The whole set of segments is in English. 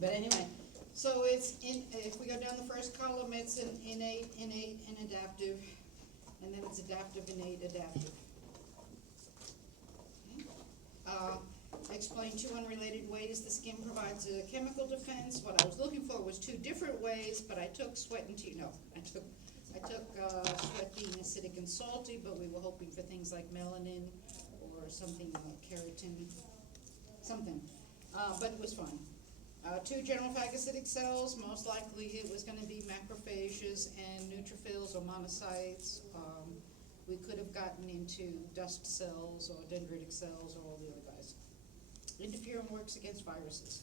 But anyway, so it's in, if we go down the first column, it's an innate, and adaptive, and then it's adaptive, innate, adaptive. Okay. Explain two unrelated ways the skin provides a chemical defense. What I was looking for was two different ways, but I took sweat and I took sweat being acidic and salty, but we were hoping for things like melanin or something like keratin, something. But it was fun. Two general phagocytic cells, most likely it was going to be macrophages and neutrophils or monocytes. We could have gotten into dust cells or dendritic cells or all the other guys. Interferon works against viruses.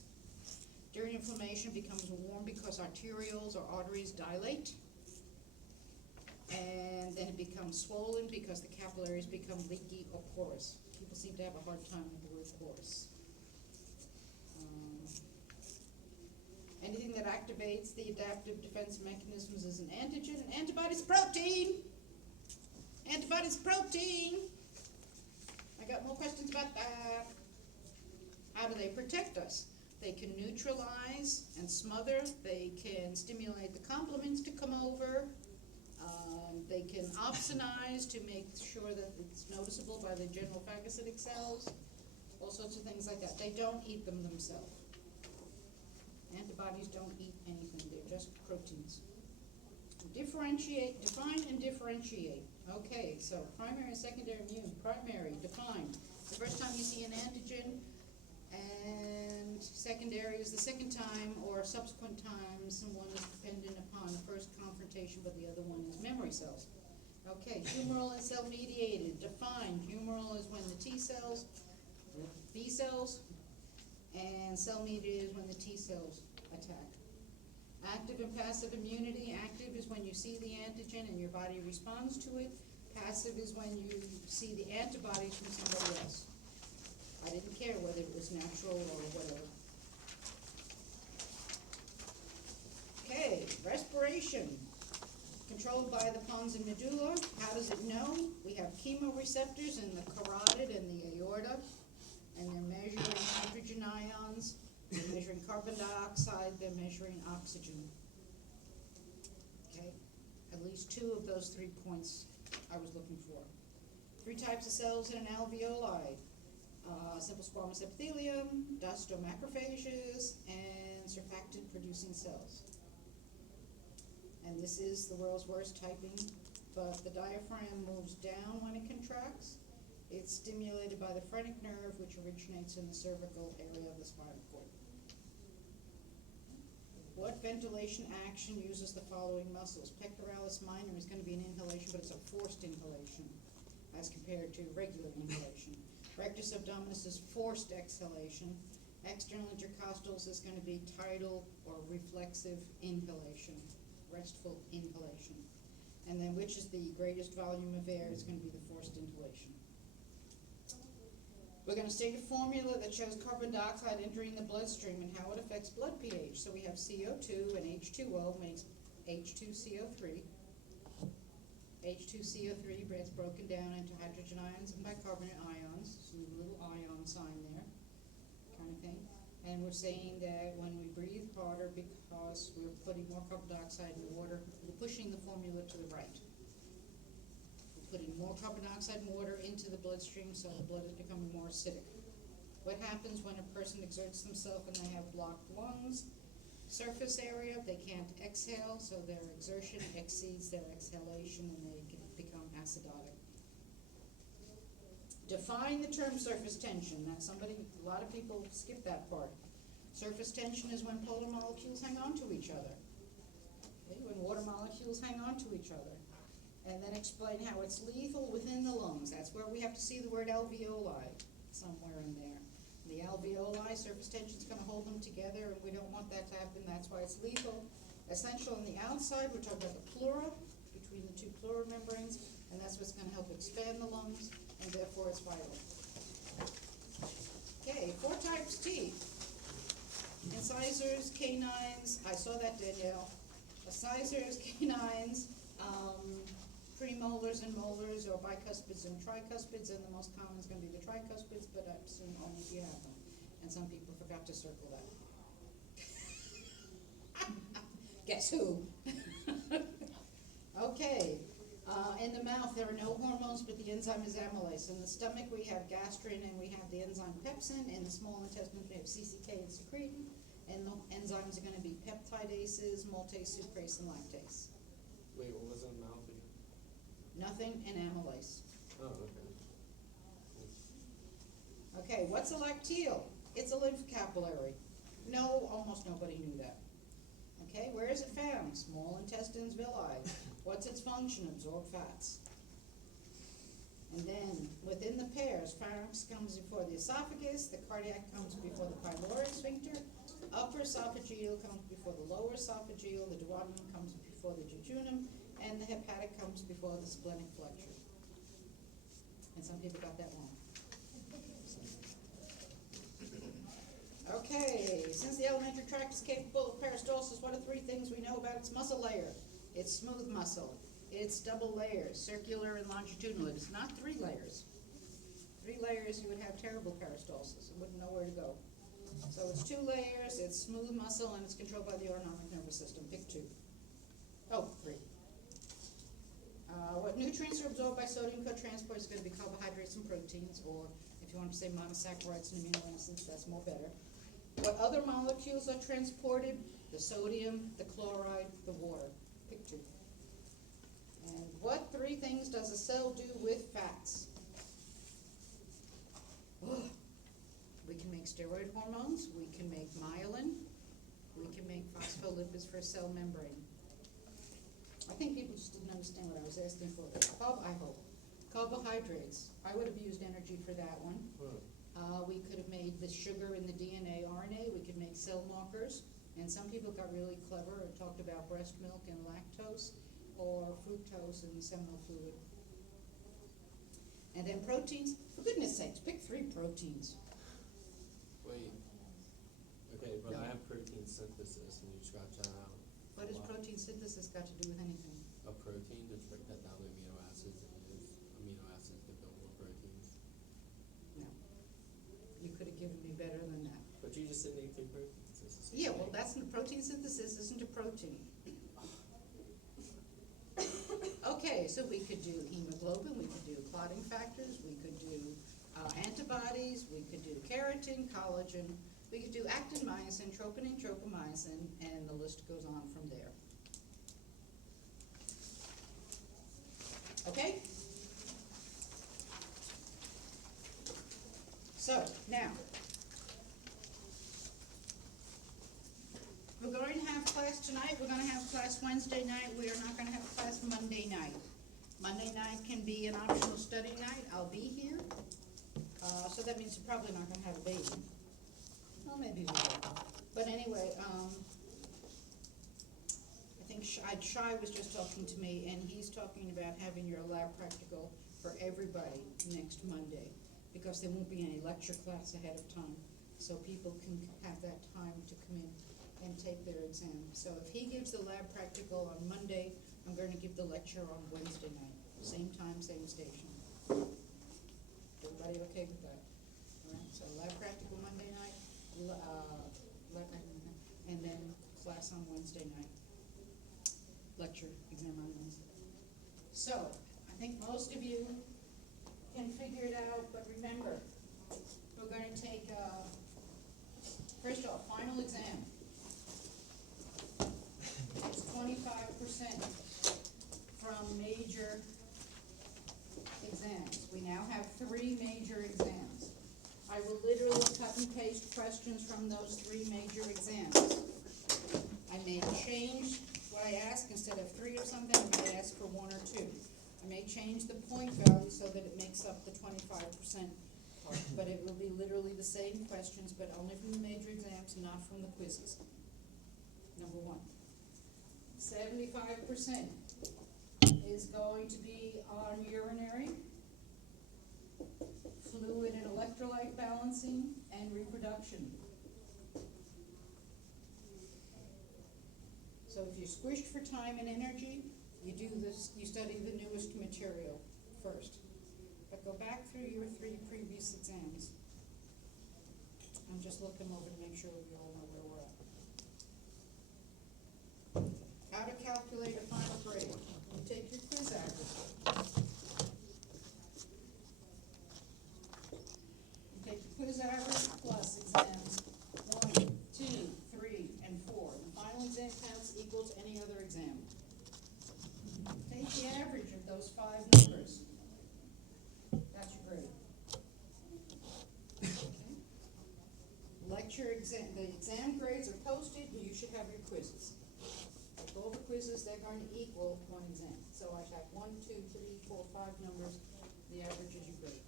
During inflammation, becomes warm because arterioles or arteries dilate. And then it becomes swollen because the capillaries become leaky or porous. People seem to have a hard time with the word porous. Anything that activates the adaptive defense mechanisms is an antigen. An antibody's protein. Antibody's protein. I got more questions about that. How do they protect us? They can neutralize and smother. They can stimulate the complements to come over. They can opsonize to make sure that it's noticeable by the general phagocytic cells. All sorts of things like that. They don't eat them themselves. Antibodies don't eat anything. They're just proteins. Differentiate, define and differentiate. Okay, so primary and secondary immune. Primary, define. The first time you see an antigen, and secondary is the second time or subsequent times, and one is dependent upon the first confrontation, but the other one is memory cells. Okay, humoral and cell-mediated. Defined. Humoral is when the T cells, B cells, and cell-mediated is when the T cells attack. Active and passive immunity. Active is when you see the antigen and your body responds to it. Passive is when you see the antibodies from somebody else. I didn't care whether it was natural or whatever. Okay, respiration. Controlled by the pons and medulla. How does it know? We have chemoreceptors in the carotid and the aorta, and they're measuring hydrogen ions, they're measuring carbon dioxide, they're measuring oxygen. Okay, at least two of those 3 points I was looking for. 3 types of cells in an alveoli. Simple squamous epithelium, dust or macrophages, and surfactant-producing cells. And this is the world's worst typing, but the diaphragm moves down when it contracts. It's stimulated by the phrenic nerve, which originates in the cervical area of the spinal cord. What ventilation action uses the following muscles? Pectoralis minor is going to be an inhalation, but it's a forced inhalation as compared to regular inhalation. Rectus abdominis is forced exhalation. External intercostals is going to be tidal or reflexive inhalation, restful inhalation. And then which is the greatest volume of air is going to be the forced inhalation. We're going to state a formula that shows carbon dioxide entering the bloodstream and how it affects blood pH. So we have CO2 and H2O makes H2CO3. H2CO3 gets broken down into hydrogen ions and bicarbonate ions. So a little ion sign there, kind of thing. And we're saying that when we breathe harder because we're putting more carbon dioxide in the water, we're pushing the formula to the right. Putting more carbon dioxide and water into the bloodstream, so the blood is becoming more acidic. What happens when a person exerts themselves and they have blocked lungs? Surface area, they can't exhale, so their exertion exceeds their exhalation and they can become acidotic. Define the term surface tension. That's a lot of people skip that part. Surface tension is when polar molecules hang on to each other. Okay, when water molecules hang on to each other. And then explain how it's lethal within the lungs. That's where we have to see the word alveoli somewhere in there. The alveoli, surface tension is going to hold them together, and we don't want that to happen. That's why it's lethal. Essential on the outside, we're talking about the pleura, between the two pleural membranes, and that's what's going to help expand the lungs, and therefore it's vital. Okay, 4 types teeth. Incisors, canines, I saw that, Danielle. Incisors, canines, premolars and molars, or bicuspids and tricuspids, and the most common is going to be the tricuspids, but I assume only if you have them. And some people forgot to circle that. Guess who? Okay, in the mouth, there are no hormones, but the enzyme is amylase. In the stomach, we have gastrin and we have the enzyme pepsin. In the small intestines, we have CCK and secretin. And the enzymes are gonna be peptidases, maltase, sucrase, and lactase. Wait, what was in the mouth again? Nothing and amylase. Oh, okay. Okay, what's a lacteal? It's a lymph capillary. No, almost nobody knew that. Okay, where is it found? Small intestines, villi. What's its function? Absorb fats. And then, within the pairs, pharynx comes before the esophagus, the cardiac comes before the pyloric sphincter, upper esophageal comes before the lower esophageal, the duodenum comes before the jejunum, and the hepatic comes before the splenic flexure. And some people got that wrong. Okay, since the alimentary tract is capable of peristalsis, what are 3 things we know about its muscle layer? It's smooth muscle. It's double layers, circular and longitudinal. It's not 3 layers. 3 layers, you would have terrible peristalsis. You wouldn't know where to go. So it's 2 layers, it's smooth muscle, and it's controlled by the autonomic nervous system. Pick 2. Oh, 3. What nutrients are absorbed by sodium cotransport is going to be carbohydrates and proteins, or if you want to say monosaccharides and amino acids, that's more better. What other molecules are transported? The sodium, the chloride, the water. Pick 2. And what 3 things does a cell do with fats? Ugh. We can make steroid hormones, we can make myelin, we can make phospholipids for a cell membrane. I think people just didn't understand what I was asking for. I hope. Carbohydrates. I would have used energy for that one. We could have made the sugar in the DNA, RNA. We could make cell markers. And some people got really clever and talked about breast milk and lactose, or fructose and seminal fluid. And then proteins. For goodness sakes, pick 3 proteins. Wait. Okay, but No. I have protein synthesis, and you scratch that out. What has protein synthesis got to do with anything? A protein to break that down to amino acids, and use amino acids to build more proteins. No. You could have given me better than that. But you just said make 2 proteins. It's the same Yeah, well, thing. that's protein synthesis isn't a protein. Okay, so we could do hemoglobin, we could do clotting factors, we could do antibodies, we could do keratin, collagen, we could do actin, myosin, troponin, tropomyosin, and the list goes on from there. Okay? So, now, we're going to have class tonight, we're going to have class Wednesday night, we are not going to have class Monday night. Monday night can be an optional study night, I'll be here. So that means you're probably not going to have a baby. Well, maybe we will. But anyway, I think Shai was just talking to me, and he's talking about having your lab practical for everybody next Monday, because there won't be any lecture class ahead of time, so people can have that time to come in and take their exam. So if he gives the lab practical on Monday, I'm going to give the lecture on Wednesday night, same time, same station. Everybody okay with that? All right, so lab practical Monday night, and then class on Wednesday night. Lecture, exam on Wednesday. So, I think most of you can figure it out, but remember, we're going to take, first off, final exam. It's 25% from major exams. We now have 3 major exams. I will literally cut and paste questions from those 3 major exams. I may change what I ask. Instead of 3 or something, I may ask for 1 or 2. I may change the point value so that it makes up the 25% part, but it will be literally the same questions, but only from the major exams, not from the quizzes. Number 1. 75% is going to be on urinary, fluid and electrolyte balancing, and reproduction. So if you're squished for time and energy, you do this, you study the newest material first. But go back through your 3 previous exams. I'm just looking over to make sure we all know where we're at. how to calculate a final grade. You take your quiz average. You take your quiz average plus exams 1, 2, 3, and 4. The final exam counts equal to any other exam. Take the average of those 5 numbers. That's your grade. Okay. Lecture exam, the exam grades are posted, you should have your quizzes. Like all the quizzes, they're going to equal 1 exam. So I have 1, 2, 3, 4, 5 numbers, the average is your grade.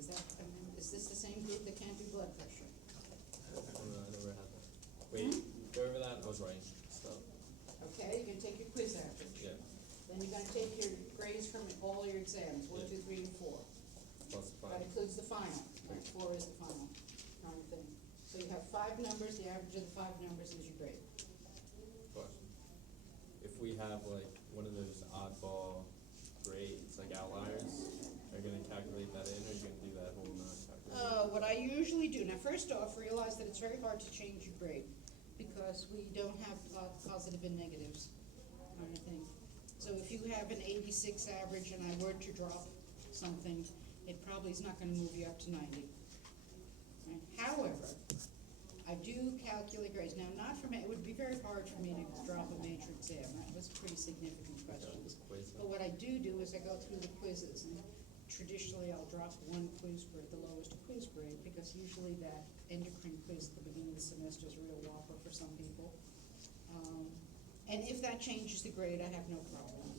Is that, I mean, is this the same group that can't do blood pressure? I don't know, I never had that. Wait, go over that, I was right, so, Okay, you're gonna take your quiz average. yeah, Then you're gonna take your grades from all your exams, 1, 2, 3, and 4. plus That 5. includes the final, right, 4 is the final kind of thing. So you have 5 numbers, the average of the 5 numbers is your grade. Question. If we have like one of those oddball grades, like outliers, are you gonna calculate that in, or are you gonna do that whole non-calculation? What I usually do, now first off, realize that it's very hard to change your grade, because we don't have positive and negatives kind of thing. So if you have an 86 average and I were to drop something, it probably is not gonna move you up to 90. Right? However, I do calculate grades. Now, not for me, it would be very hard for me to drop a major exam. That was a pretty significant question. Quiz. But what I do is I go through the quizzes, and traditionally I'll drop 1 quiz grade, the lowest quiz grade, because usually that endocrine quiz at the beginning of the semester is a real whopper for some people. And if that changes the grade, I have no problem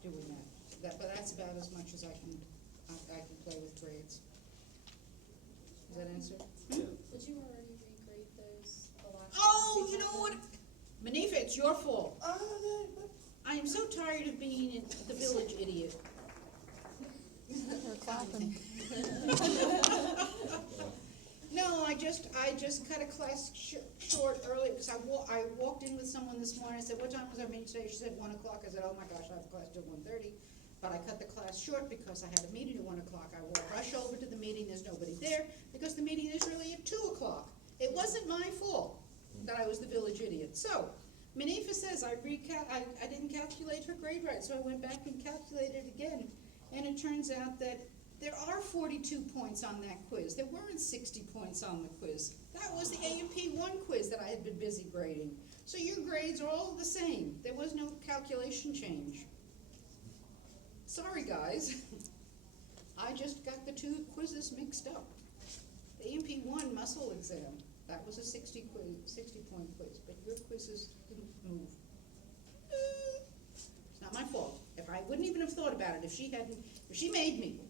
doing that. But that's about as much as I can play with grades. Does that answer? Yeah. Did you already regrade those the last? Oh, time you know what? Manifa, it's your fault. Oh, I am so tired of being the village idiot. We're clapping. No, I just cut a class short early, because I walked in with someone this morning. I said, what time was our meeting today? She said 1 o'clock. I said, oh my gosh, I have class till 1:30. But I cut the class short because I had a meeting at 1 o'clock. I will rush over to the meeting, there's nobody there, because the meeting is really at 2 o'clock. It wasn't my fault that I was the village idiot. So, Manifa says I didn't calculate her grade right, so I went back and calculated again. And it turns out that there are 42 points on that quiz. There weren't 60 points on the quiz. That was the A&P 1 quiz that I had been busy grading. So your grades are all the same. There was no calculation change. Sorry, guys. I just got the 2 quizzes mixed up. The A&P 1 muscle exam, that was a 60-point quiz, but your quizzes didn't move. It's not my fault. If I wouldn't even have thought about it if she made me.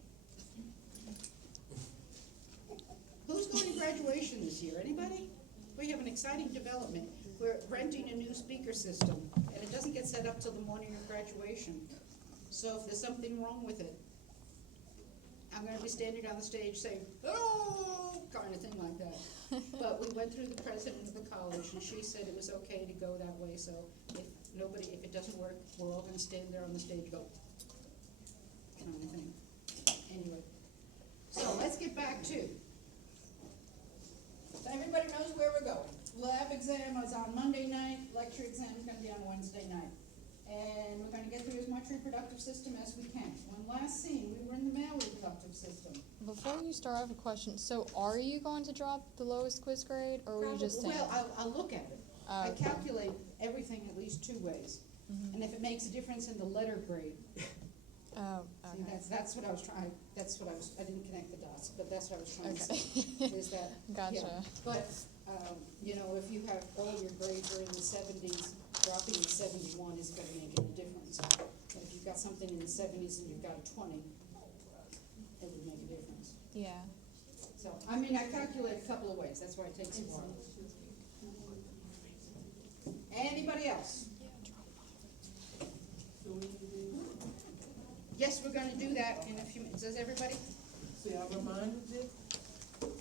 Who's going to graduation this year? Anybody? We have an exciting development. We're renting a new speaker system, and it doesn't get set up till the morning of graduation. So if there's something wrong with it, I'm going to be standing on the stage saying, oh, kind of thing like that. But we went through the president of the college, and she said it was okay to go that way. So if it doesn't work, we're all going to stand there on the stage, go, kind of thing. Anyway, so let's get back to. So everybody knows where we're going. Lab exam is on Monday night. Lecture exam is going to be on Wednesday night. And we're going to get through as much reproductive system as we can. When last seen, we were in the male reproductive system. Before you start, I have a question. So are you going to drop the lowest quiz grade, or were you just saying? Well, I'll look at it. I Okay. calculate everything at least 2 ways. Mhm. And if it makes a difference in the letter grade, Oh, see, okay. that's what I was trying, I didn't connect the dots, but that's what I was trying to Okay. say. Is that, Gotcha. yeah. But, you know, if you have all your grades are in the 70s, dropping to 71 is gonna make any difference. And if you've got something in the 70s and you've got a 20, it would make a difference. Yeah. So, I mean, I calculate a couple of ways, that's why it takes a while. Anybody else? Yes, we're gonna do that in a few minutes. Does everybody? See, I reminded you.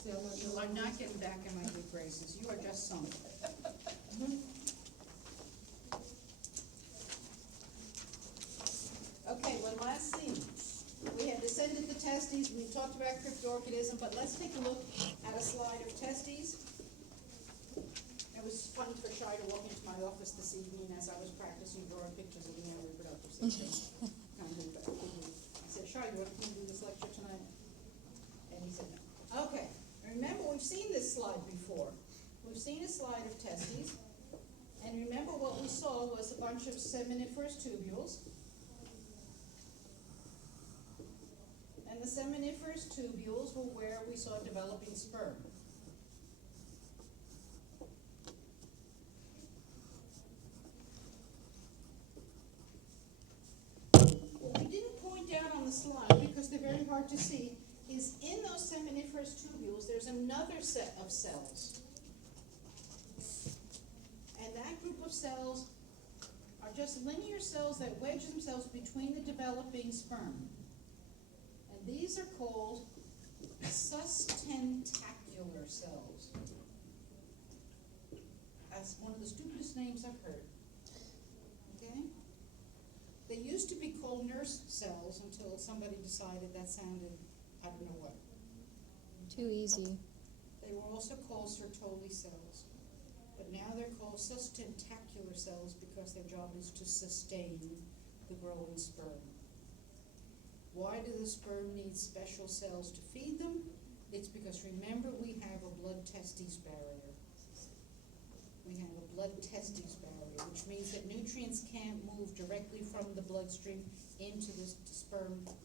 See, I let You are not getting back in my good graces. You are just sunk. Okay, when last seen, we had descended the testes, we talked about cryptorchidism, but let's take a look at a slide of testes. Now, It was funny for Shai to walk into my office this evening as I was practicing drawing pictures of the male reproductive system. Kind of, I said, Shai, you want to come do this lecture tonight? And he said, no. Okay, remember, we've seen this slide before. We've seen a slide of testes, and remember what we saw was a bunch of seminiferous tubules. And the seminiferous tubules were where we saw developing sperm. What we didn't point out on the slide, because they're very hard to see, is in those seminiferous tubules, there's another set of cells. And that group of cells are just linear cells that wedge themselves between the developing sperm. And these are called sustentacular cells. That's one of the stupidest names I've heard. Okay? They used to be called nurse cells until somebody decided that sounded, I don't know what. Too easy. They were also called Sertoli cells. But now they're called sustentacular cells because their job is to sustain the growing sperm. Why do the sperm need special cells to feed them? It's because, remember, we have a blood-testes barrier. We have a blood-testes barrier, which means that nutrients can't move directly from the bloodstream into the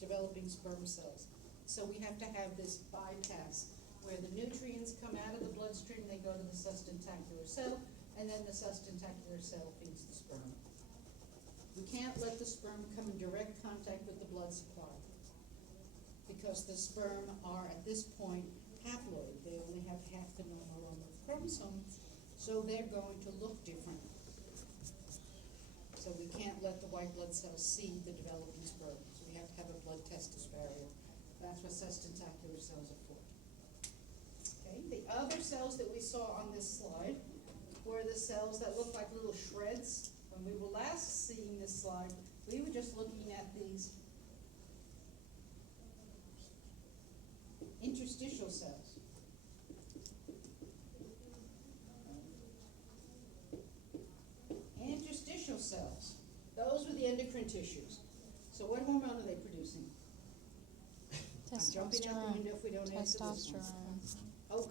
developing sperm cells. So we have to have this bypass where the nutrients come out of the bloodstream, they go to the sustentacular cell, and then the sustentacular cell feeds the sperm. We can't let the sperm come in direct contact with the blood supply because the sperm are, at this point, haploid. They only have half the normal number of chromosomes, so they're going to look different. So we can't let the white blood cells see the developing sperm. So we have to have a blood-testis barrier. That's what sustentacular cells are for. Okay, the other cells that we saw on this slide were the cells that look like little shreds. When we were last seeing this slide, we were just looking at these interstitial cells. Interstitial cells, those were the endocrine tissues. So what hormone are they producing? I'm jumping out the window if we don't answer this one. Testosterone. Oh,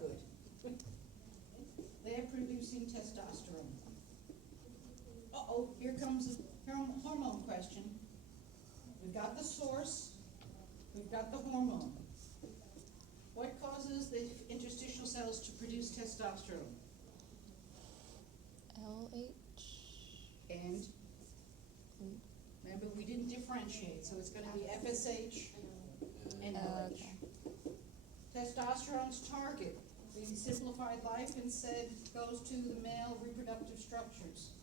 good. They're producing testosterone. Uh-oh, here comes a hormone question. We've got the source, we've got the hormone. What causes the interstitial cells to produce testosterone? LH. And remember, we didn't differentiate, so it's gonna be FSH and LH. Okay. Testosterone's target, we simplified life and said goes to the male reproductive structures.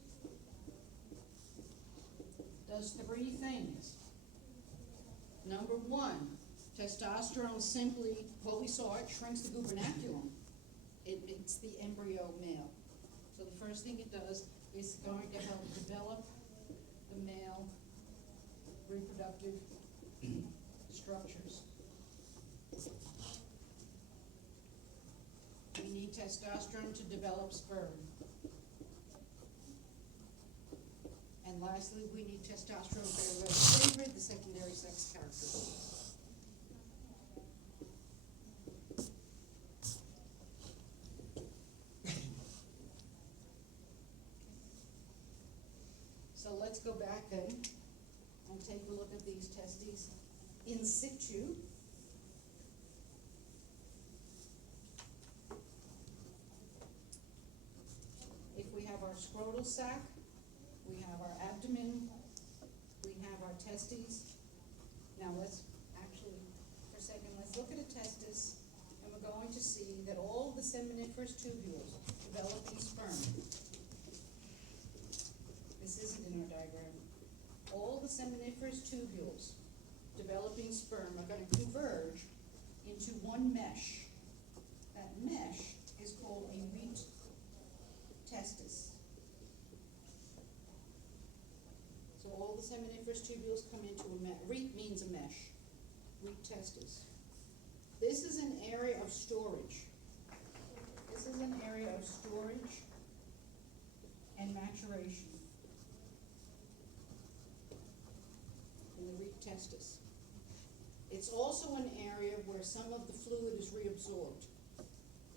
Does three things. Number one, testosterone simply, what we saw, it shrinks the gubernaculum. It makes the embryo male. So the first thing it does is going to help develop the male reproductive structures. We need testosterone to develop sperm. And lastly, we need testosterone for the favorite, the secondary sex characteristics. So let's go back then and take a look at these testes in situ. If we have our scrotal sac, we have our abdomen, we have our testes. Now let's actually, for a second, let's look at a testis, and we're going to see that all the seminiferous tubules developing sperm. This isn't in our diagram. All the seminiferous tubules developing sperm are going to converge into one mesh. That mesh is called a rete testis. So all the seminiferous tubules come into a mesh. Rete means a mesh. Rete testis. This is an area of storage. This is an area of storage and maturation in the root testis. It's also an area where some of the fluid is reabsorbed,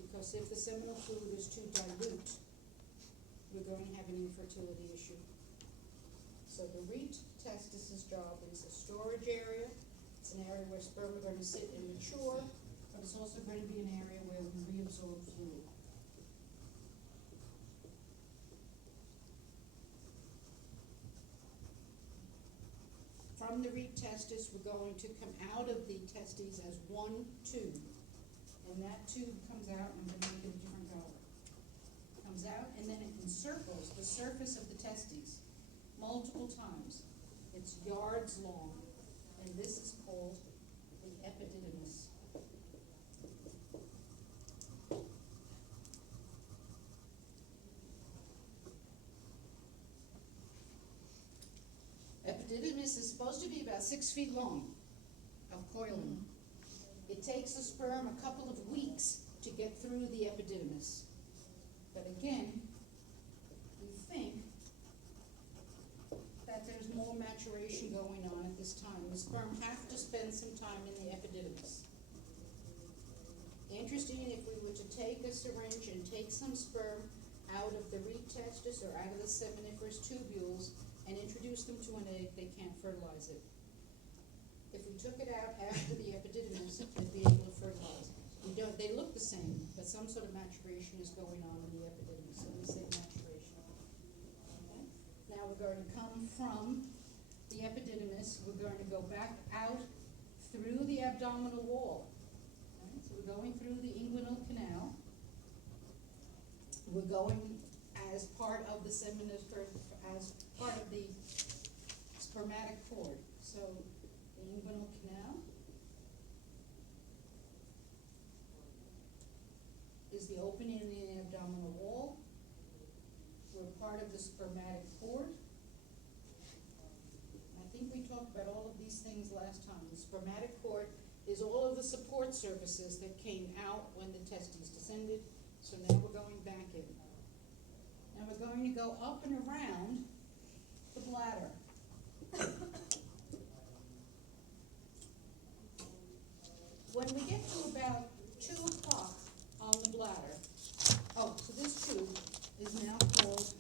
because if the seminal fluid is too dilute, we're going to have an infertility issue. So the root testis's job is a storage area. It's an area where sperm are going to sit and mature, but it's also going to be an area where we reabsorb fluid. From the root testis, we're going to come out of the testes as one tube. And that tube comes out, I'm going to make it a different color. Comes out, and then it encircles the surface of the testes multiple times. It's yards long, and this is called the epididymis. Epididymis is supposed to be about 6 feet long of coiling. It takes a sperm a couple of weeks to get through the epididymis. But again, we think that there's more maturation going on at this time. The sperm have to spend some time in the epididymis. Interesting, if we were to take a syringe and take some sperm out of the root testis or out of the seminiferous tubules and introduce them to an egg, they can't fertilize it. If we took it out after the epididymis, they'd be able to fertilize. They look the same, but some sort of maturation is going on in the epididymis, so we say maturation. Okay? Now we're going to come from the epididymis, we're going to go back out through the abdominal wall. Okay? So we're going through the inguinal canal. We're going as part of the as part of the spermatic cord. So the inguinal canal is the opening in the abdominal wall. We're part of the spermatic cord. I think we talked about all of these things last time. The spermatic cord is all of the support surfaces that came out when the testes descended. So now we're going back in. Now we're going to go up and around the bladder. When we get to about 2 o'clock on the bladder, so this tube is now called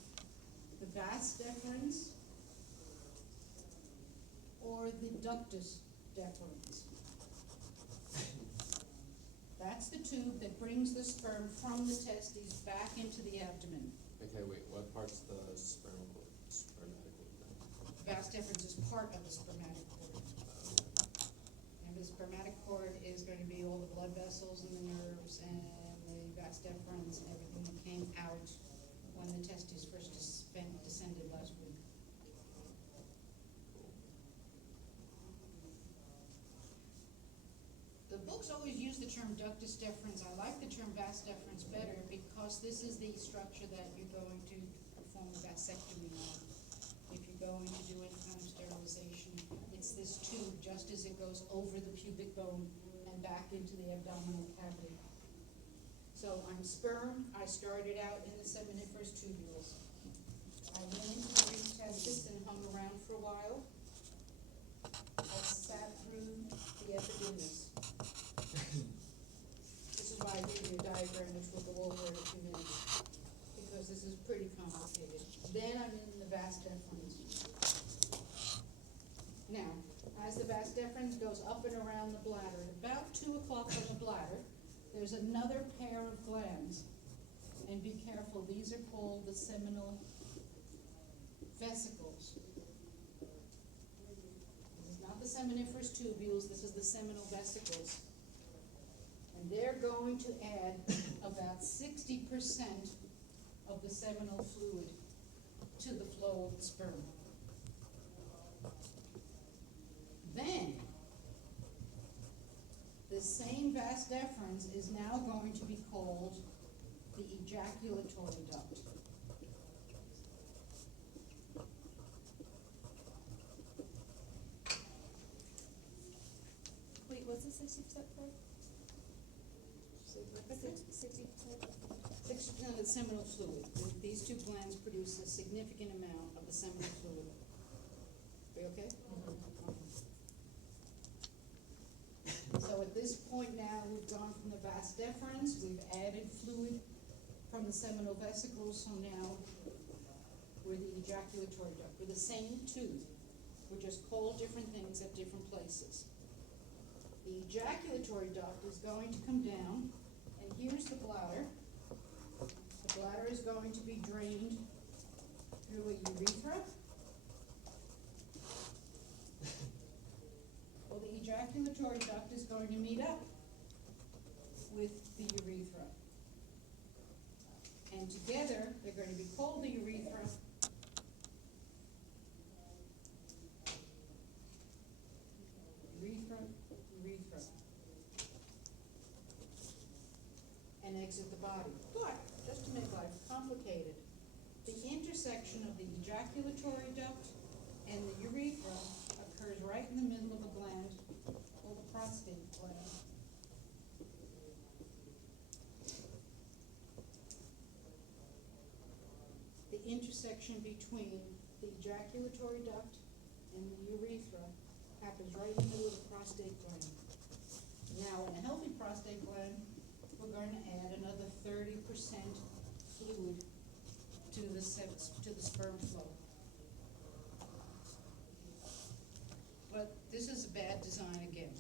the vas deferens or the ductus deferens. That's the tube that brings the sperm from the testes back into the abdomen. Okay, wait, what part's the spermatic cord? Vas deferens is part of the spermatic cord. And the spermatic cord is going to be all the blood vessels and the nerves and the vas deferens and everything that came out when the testes first descended last week. The books always use the term ductus deferens. I like the term vas deferens better because this is the structure that you're going to perform a vasectomy on. If you're going to do any kind of sterilization, it's this tube just as it goes over the pubic bone and back into the abdominal cavity. So I'm sperm. I started out in the seminiferous tubules. I went into the root testis and hung around for a while. I sat through the epididymis. This is why I gave you a diagram which we'll go over in a few minutes, because this is pretty complicated. Then I'm in the vas deferens. Now, as the vas deferens goes up and around the bladder, at about 2 o'clock on the bladder, there's another pair of glands. And be careful, these are called the seminal vesicles. This is not the seminiferous tubules, this is the seminal vesicles. And they're going to add about 60% of the seminal fluid to the flow of the sperm. Then, the same vas deferens is now going to be called the ejaculatory duct. Wait, what's the 60% for? 60%. 60% of the seminal fluid. These two glands produce a significant amount of the seminal fluid. Are you okay? So at this point now, we've gone from the vas deferens, we've added fluid from the seminal vesicles, so now we're the ejaculatory duct. We're the same tooth. We're just called different things at different places. The ejaculatory duct is going to come down, and here's the bladder. The bladder is going to be drained through a urethra. Well, the ejaculatory duct is going to meet up with the urethra. And together, they're going to be called the urethra. Urethra, urethra. And exit the body. But, just to make life complicated, the intersection of the ejaculatory duct and the urethra occurs right in the middle of a gland called the prostate gland. The intersection between the ejaculatory duct and the urethra happens right in the middle of the prostate gland. Now, in a healthy prostate gland, we're going to add another 30% fluid to the sperm flow. But this is a bad design again.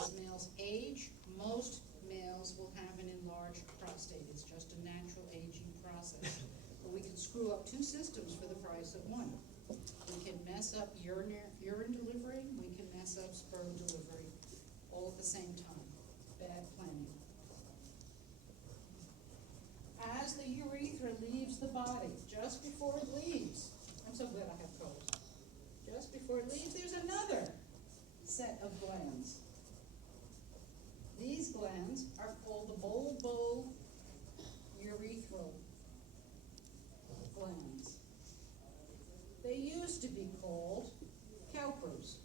As males age, most males will have an enlarged prostate. It's just a natural aging process. But we can screw up two systems for the price of one. We can mess up urine delivery, we can mess up sperm delivery, all at the same time. Bad planning. As the urethra leaves the body, just before it leaves, I'm so glad I have colors. Just before it leaves, there's another set of glands. These glands are called the bulbourethral glands. They used to be called Cowper's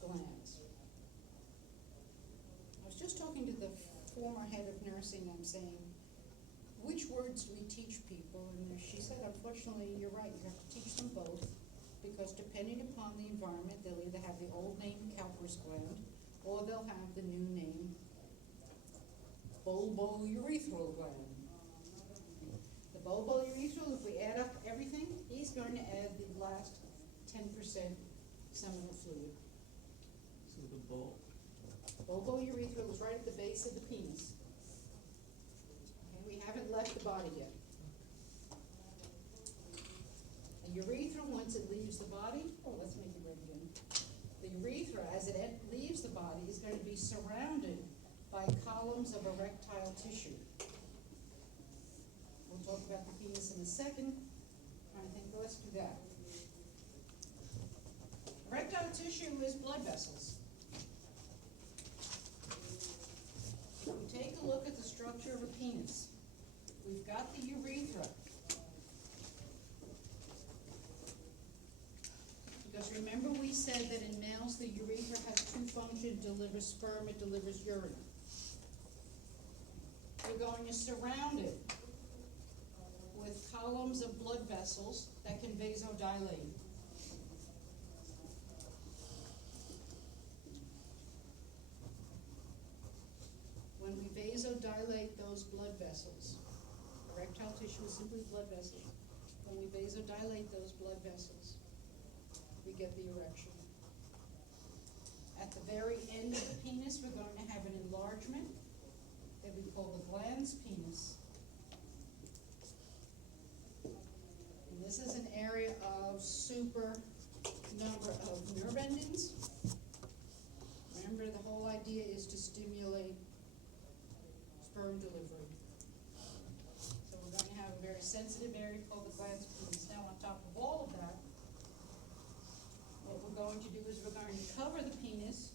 glands. I was just talking to the former head of nursing. I'm saying, which words do we teach people? And she said, unfortunately, you're right. You have to teach them both, because depending upon the environment, they'll either have the old name Cowper's gland, or they'll have the new name bulbourethral gland. The bulbourethral, if we add up everything, he's going to add the last 10% seminal fluid. So the Bulbourethral is right at the base of the penis. Okay, we haven't left the body yet. The urethra, once it leaves the body, let's make it red again. The urethra, as it leaves the body, is going to be surrounded by columns of erectile tissue. We'll talk about the penis in a second. I think, let's do that. Erectile tissue is blood vessels. If we take a look at the structure of a penis, we've got the urethra. Because remember we said that in males the urethra has two functions: it delivers sperm, it delivers urine. We're going to surround it with columns of blood vessels that can vasodilate. When we vasodilate those blood vessels, erectile tissue is simply blood vessels. When we vasodilate those blood vessels, we get the erection. At the very end of the penis, we're going to have an enlargement that we call the glans penis. And this is an area of super number of nerve endings. Remember, the whole idea is to stimulate sperm delivery. So we're going to have a very sensitive area called the glans penis. Now, on top of all of that, what we're going to do is we're going to cover the penis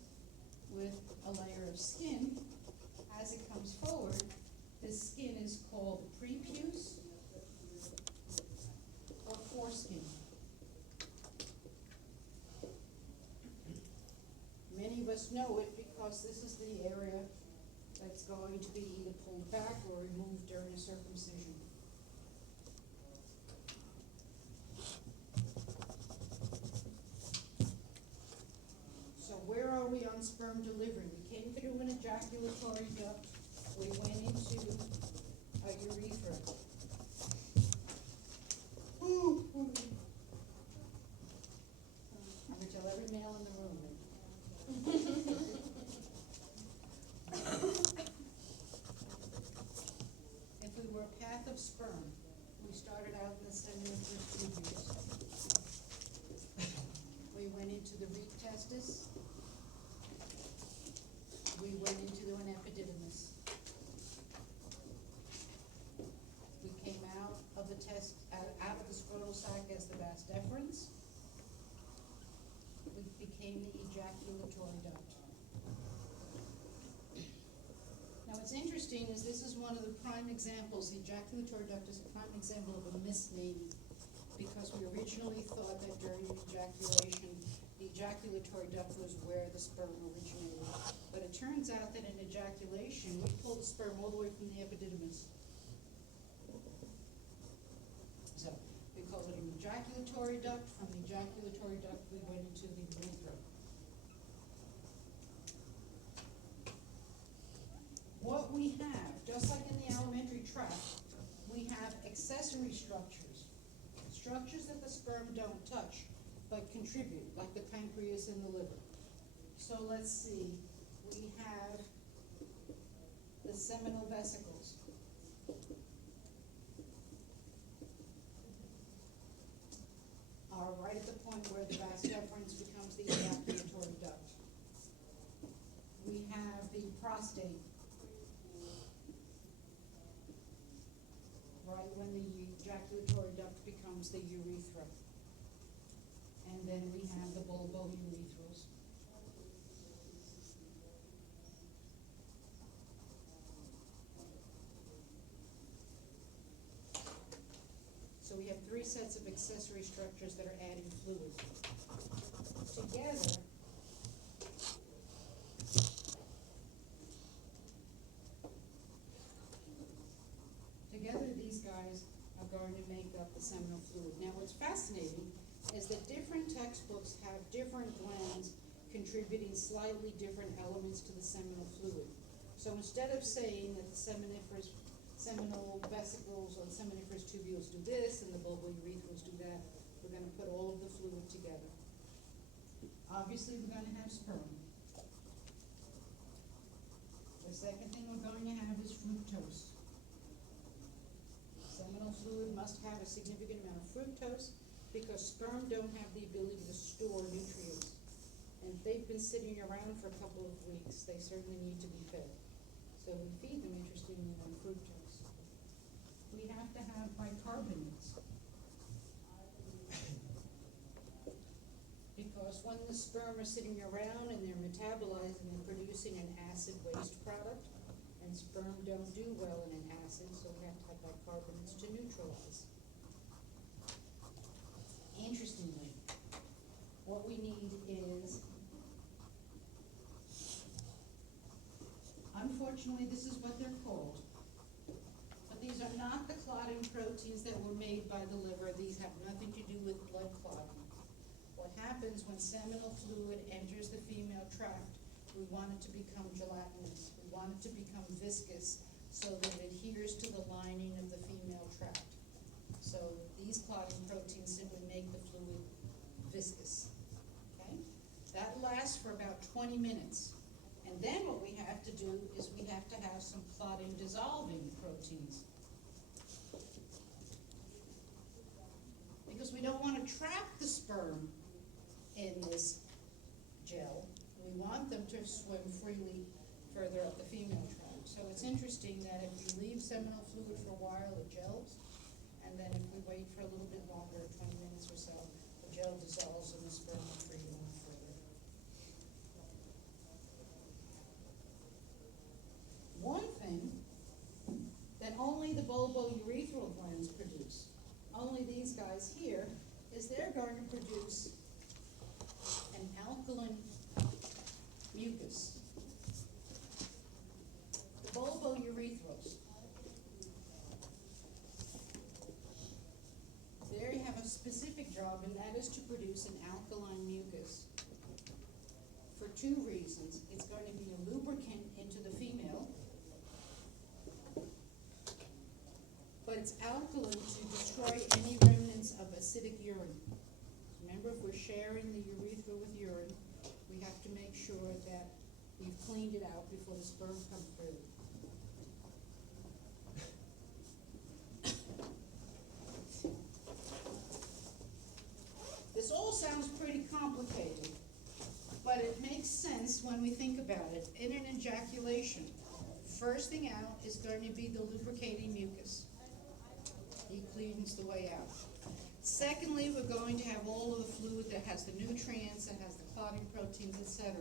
with a layer of skin. As it comes forward, this skin is called the prepuce or foreskin. Many of us know it because because this is the area that's going to be either pulled back or removed during a circumcision. So where are we on sperm delivery? We came through an ejaculatory duct, we went into a urethra. Ooh, ooh. I'm gonna tell every male in the room. If we were a path of sperm, we started out in the seminiferous tubules. We went into the reed testis. We went into an epididymis. We came out of the out of the scrotal sac as the vas deferens. We became the ejaculatory duct. Now what's interesting is this is one of the prime examples, the ejaculatory duct is a prime example of a misnaming, because we originally thought that during ejaculation, the ejaculatory duct was where the sperm originated. But it turns out that in ejaculation, we pull the sperm all the way from the epididymis. So, we call it an ejaculatory duct. From the ejaculatory duct, we went into the urethra. What we have, just like in the alimentary tract, we have accessory structures. Structures that the sperm don't touch, but contribute, like the pancreas and the liver. So let's see, we have the seminal vesicles. Are right at the point where the vas deferens becomes the ejaculatory duct. We have the prostate. Right when the ejaculatory duct becomes the urethra. And then we have the bulbourethros. So we have three sets of accessory structures that are adding fluid. Together these guys are going to make up the seminal fluid. Now what's fascinating is that different textbooks have different glands contributing slightly different elements to the seminal fluid. So instead of saying that the seminal vesicles or the seminiferous tubules do this and the bulbourethros do that, we're going to put all of the fluid together. Obviously we're going to have sperm. The second thing we're going to have is fructose. Seminal fluid must have a significant amount of fructose because sperm don't have the ability to store nutrients. And if they've been sitting around for a couple of weeks, they certainly need to be fed. So we feed them, interestingly, on fructose. We have to have bicarbonates. Because when the sperm are sitting around and they're metabolizing and producing an acid waste product, and sperm don't do well in an acid, so we have to have bicarbonates to neutralize. Interestingly, what we need is, unfortunately, this is what they're called, but these are not the clotting proteins that were made by the liver. These have nothing to do with blood clotting. What happens when seminal fluid enters the female tract, we want it to become gelatinous. We want it to become viscous so that it adheres to the lining of the female tract. So these clotting proteins simply make the fluid viscous. Okay? That lasts for about 20 minutes. And then what we have to do is we have to have some clotting dissolving proteins. Because we don't want to trap the sperm in this gel. We want them to swim freely further up the female tract. So it's interesting that if we leave seminal fluid for a while, it gels. And then if we wait for a little bit longer, 20 minutes or so, the gel dissolves and the sperm will free to move further. One thing that only the bulbourethral glands produce, only these guys here, is they're going to produce an alkaline mucus. produce an alkaline mucus for two reasons. It's going to be a lubricant into the female, but it's alkaline to destroy any remnants of acidic urine. Remember, if we're sharing the urethra with urine, we have to make sure that we've cleaned it out before the sperm comes through. This all sounds pretty complicated, but it makes sense when we think about it. In an ejaculation, first thing out is going to be the lubricating mucus. He cleans the way out. Secondly, we're going to have all of the fluid that has the nutrients, that has the clotting proteins, etc.,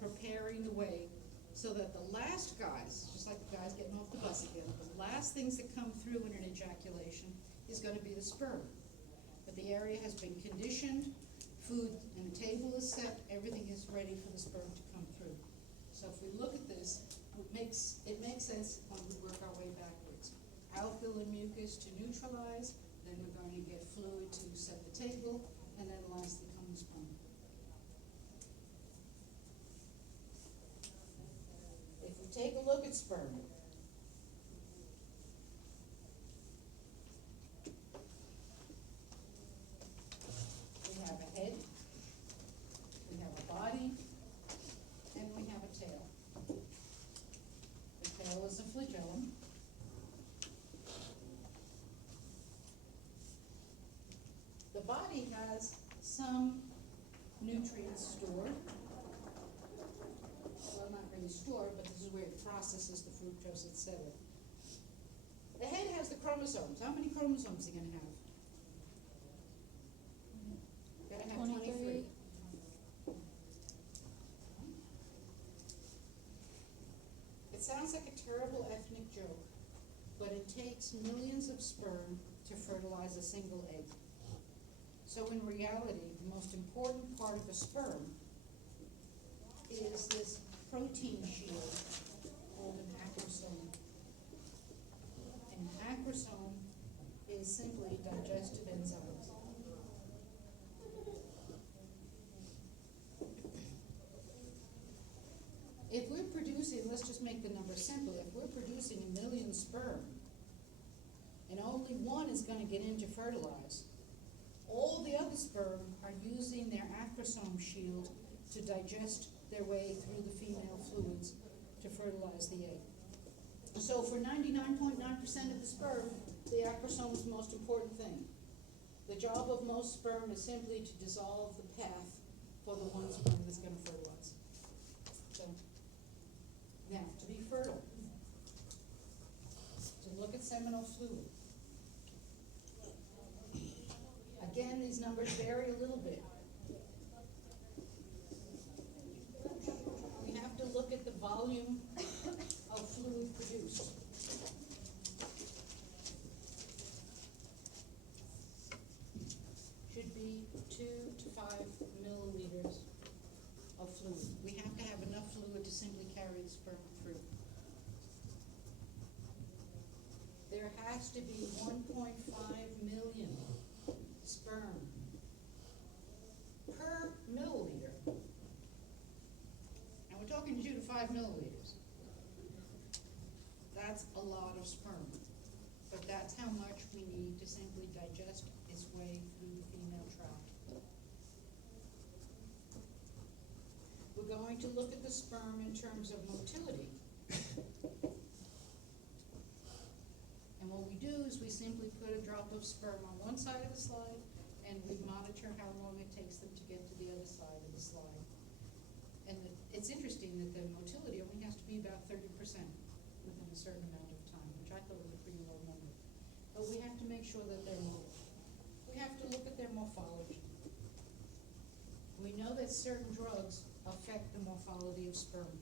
preparing the way so that the last guys, just like the guys getting off the bus again, the last things that come through in an ejaculation is going to be the sperm. But the area has been conditioned, food and the table is set, everything is ready for the sperm to come through. So if we look at this, it makes sense when we work our way backwards. Alkaline mucus to neutralize, then we're going to get fluid to set the table, and then lastly comes sperm. If we take a look at sperm, we have a head, we have a body, and we have a tail. The tail is a flagellum. The body has some nutrients stored. Well, not really stored, but this is where it processes the fructose, etc. The head has the chromosomes. How many chromosomes are you gonna have? Gotta have 23. It sounds like a terrible ethnic joke, but it takes millions of sperm to fertilize a single egg. So in reality, the most important part of a sperm is this protein shield called an acrosome. And an acrosome is simply digestive enzymes. If we're producing, let's just make the number simple, if we're producing 1 million sperm, and only one is gonna get in to fertilize, all the other sperm are using their acrosome shield to digest their way through the female fluids to fertilize the egg. So for 99.9% of the sperm, the acrosome is the most important thing. The job of most sperm is simply to dissolve the path for the one sperm that's going to fertilize. So, now, to be fertile, to look at seminal fluid. Again, these numbers vary a little bit. We have to look at the volume of fluid produced. Should be 2 to 5 milliliters of fluid. We have to have enough fluid to simply carry the sperm through. There has to be 1.5 million sperm per milliliter. And we're talking 2 to 5 milliliters. That's a lot of sperm. But that's how much we need to simply digest its way through the female tract. We're going to look at the sperm in terms of motility. And what we do is we simply put a drop of sperm on one side of the slide, and we monitor how long it takes them to get to the other side of the slide. And it's interesting that the motility only has to be about 30% within a certain amount of time, which I thought was a pretty low number. But we have to make sure that they're mobile. We have to look at their morphology. We know that certain drugs affect the morphology of sperm.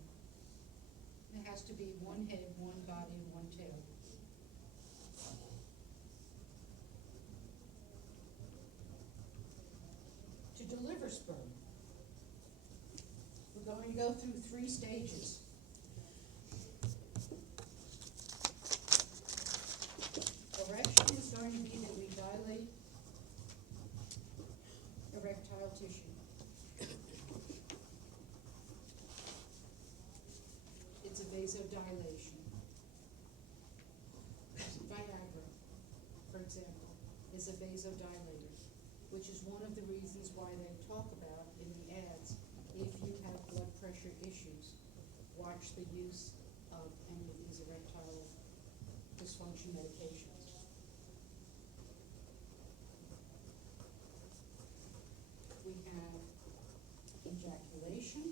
It has to be one head, one body, and one tail. To deliver sperm, we're going to go through 3 stages. Erection is going to be that we dilate erect tissue. It's a vasodilation. Viagra, for example, is a vasodilator, which is one of the reasons why they talk about in the ads, if you have blood pressure issues, watch the use of any of these erectile dysfunction medications. We have ejaculation.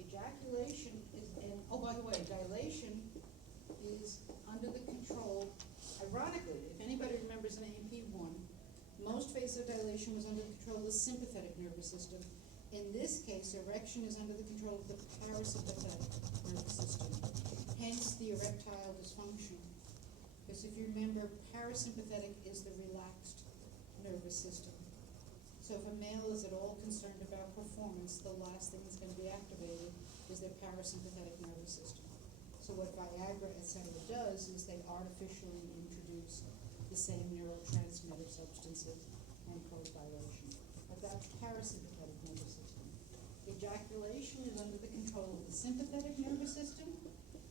Ejaculation is, and, oh, by the way, dilation is under the control, ironically, if anybody remembers in AP1, most vasodilation was under the control of the sympathetic nervous system. In this case, erection is under the control of the parasympathetic nervous system, hence the erectile dysfunction. Because if you remember, parasympathetic is the relaxed nervous system. So if a male is at all concerned about performance, the last thing that's going to be activated is their parasympathetic nervous system. So what Viagra, et cetera, does is they artificially introduce the same neurotransmitter substances and cause dilation. But that's parasympathetic nervous system. Ejaculation is under the control of the sympathetic nervous system.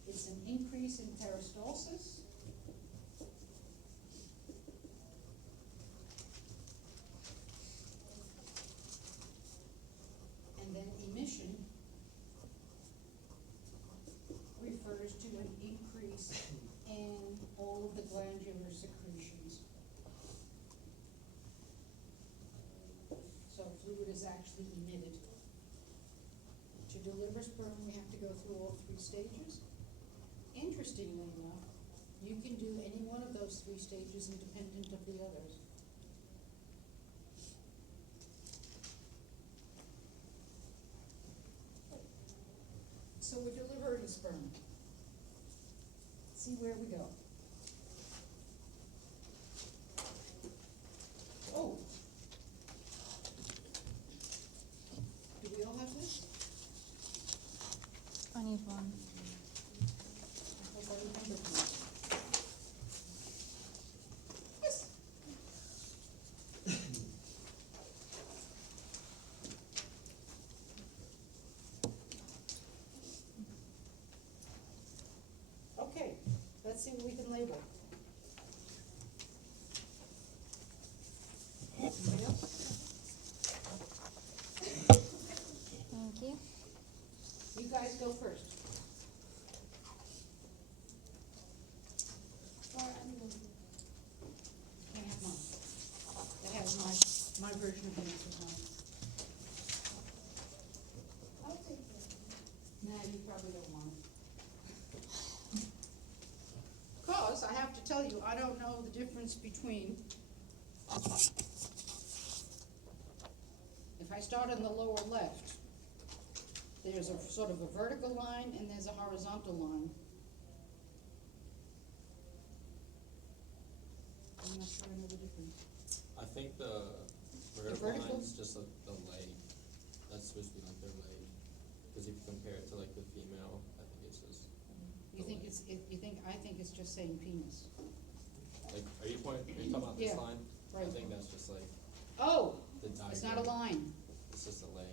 It's an increase in peristalsis. And then emission refers to an increase in all of the glandular secretions. So fluid is actually emitted. To deliver sperm, we have to go through all three stages. Interestingly enough, you can do any one of those three stages independent of the others. So we're delivering sperm. See where we go. Oh. Do we all have this? I need one. I hope I remember this. Yes. Okay, let's see what we can label. Anybody else? Thank you. You guys go first. Can't have mine. That has my version of the answer on it. I'll take it. Nah, you probably don't want it. Cause I have to tell you, I don't know the difference between, if I start on the lower left, there's a sort of a vertical line and there's a horizontal line. I'm not sure I know the difference. I think the vertical vertical? line's just like the leg. That's supposed to be like their leg. Because if you compare it to like the female, I think it's just. You think it's, I think it's just saying penis. Like, are you talking about this Yeah, line? right. I think that's just like Oh, the diagram. it's not a line. It's just a leg.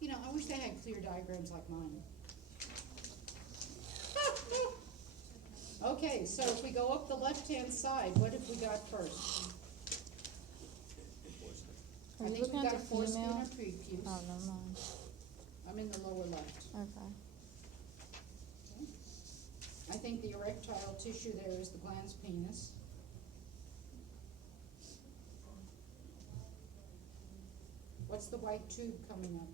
You know, I wish they had clear diagrams like mine. Okay, so if we go up the left-hand side, what have we got first? Are I you think looking we at got a the foreskin female? or prepuce. Oh, never mind. I'm in the lower left. Okay. I think the erectile tissue there is the glans penis. What's the white tube coming up?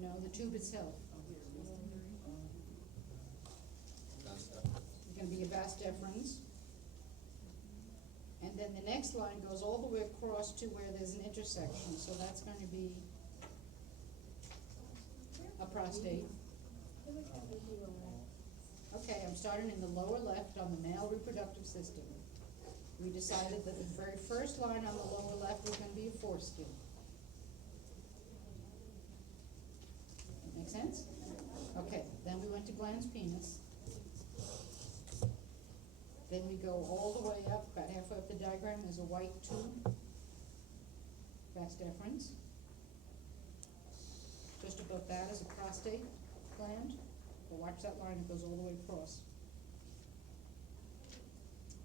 No, the tube itself. That's that. It's gonna be a vas deferens. And then the next line goes all the way across to where there's an intersection, so that's going to be a prostate. Okay, I'm starting in the lower left on the male reproductive system. We decided that the very first line on the lower left was gonna be a foreskin. Make sense? Okay, then we went to glans penis. Then we go all the way up, about halfway up the diagram is a white tube. Vas deferens. Just above that is a prostate gland. But watch that line, it goes all the way across.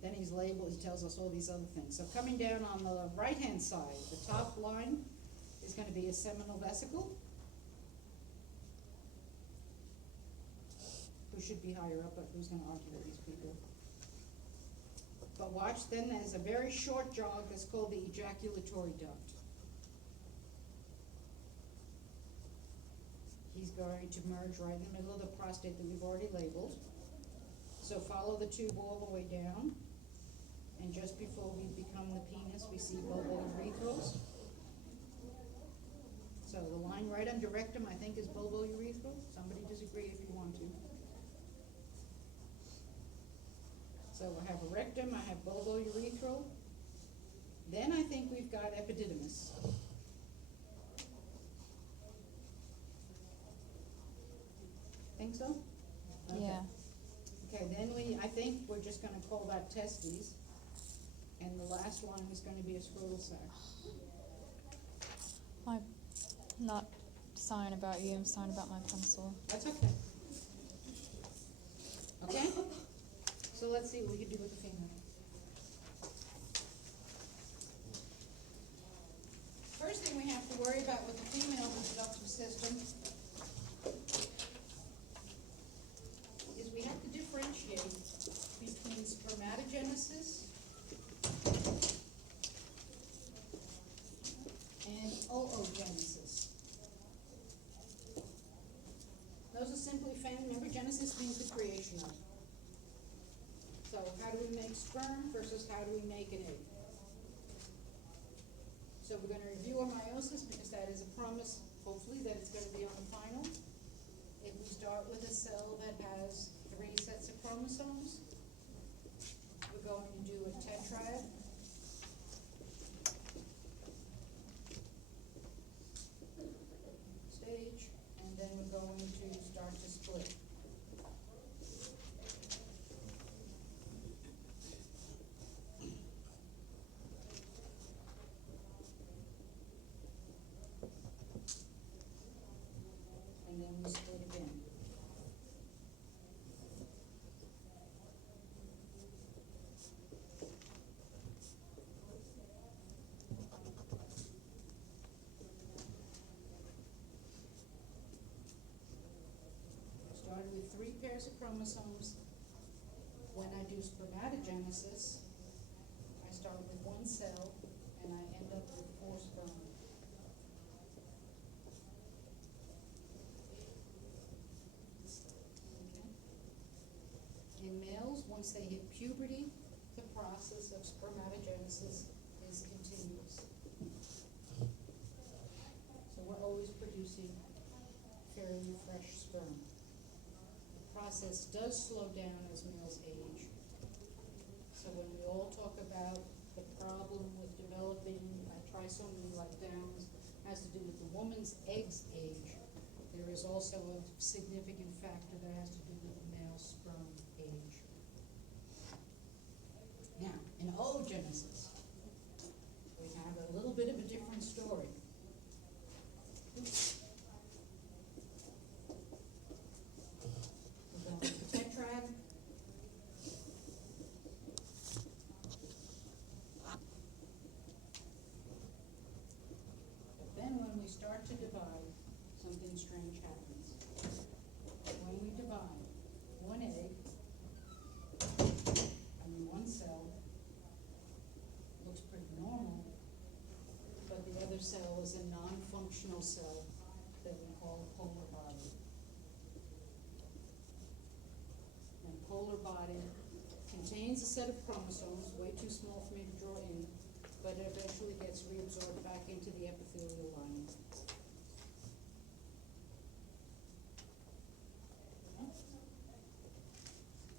Then he's labeled, he tells us all these other things. So coming down on the right-hand side, the top line is gonna be a seminal vesicle. Who should be higher up, but who's gonna argue with these people? But watch, then there's a very short jog that's called the ejaculatory duct. He's going to merge right in the middle of the prostate that we've already labeled. So follow the tube all the way down. And just before we become the penis, we see bulbourethral. So the line right under rectum, I think, is bulbourethral. Somebody disagree if you want to. So I have a rectum, I have bulbourethral. Then I think we've got epididymis. Think so? Okay. Yeah. Okay, then I think we're just gonna call that testes. And the last one is gonna be a scrotal sac. I'm not sighing about you, I'm sighing about my pencil. That's okay. Okay? So let's see what we can do with the female. First thing we have to worry about with the female reproductive system is we have to differentiate between spermatogenesis and oogenesis. Those are simply found, remember Genesis means the creation of. So how do we make sperm versus how do we make an egg? So we're gonna review our meiosis because that is a promise, hopefully, that it's gonna be on the final. If we start with a cell that has 3 sets of chromosomes, we're going to do a tetrad. Stage, and then we're going to start to split. And then we split again. Started with 3 pairs of chromosomes. When I do spermatogenesis, I start with 1 cell and I end up with 4 sperm. Okay. In males, once they hit puberty, the process of spermatogenesis is continuous. So we're always producing fairly fresh sperm. The process does slow down as males age. So when we all talk about the problem with developing trisomy like Downs has to do with the woman's eggs age, there is also a significant factor that has to do with the male sperm age. Now, in oogenesis, we have a little bit of a different story. Oops. We're going to tetrad. But then when we start to divide, something strange happens. When we divide, 1 egg, I mean 1 cell, looks pretty normal, but the other cell is a non-functional cell that we call a polar body. And polar body contains a set of chromosomes, way too small for me to draw in, but it eventually gets reabsorbed back into the epithelial lining.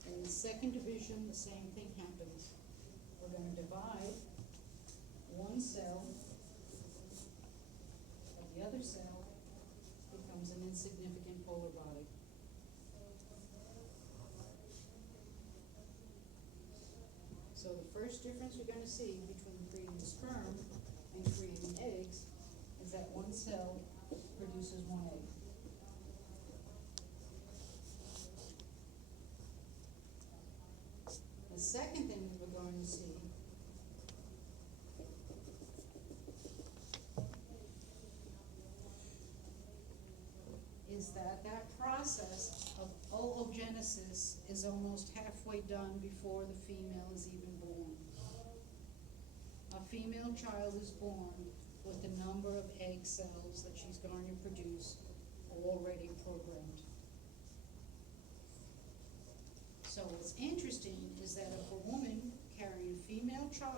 In the second division, the same thing happens. We're going to divide 1 cell, but the other cell becomes an insignificant polar body. So the first difference you're gonna see between creating sperm and creating eggs is that one cell produces one egg. The second thing that we're going to see is that that process of oogenesis is almost halfway done before the female is even born. A female child is born with the number of egg cells that she's going to produce already programmed. So what's interesting is that if a woman carrying a female child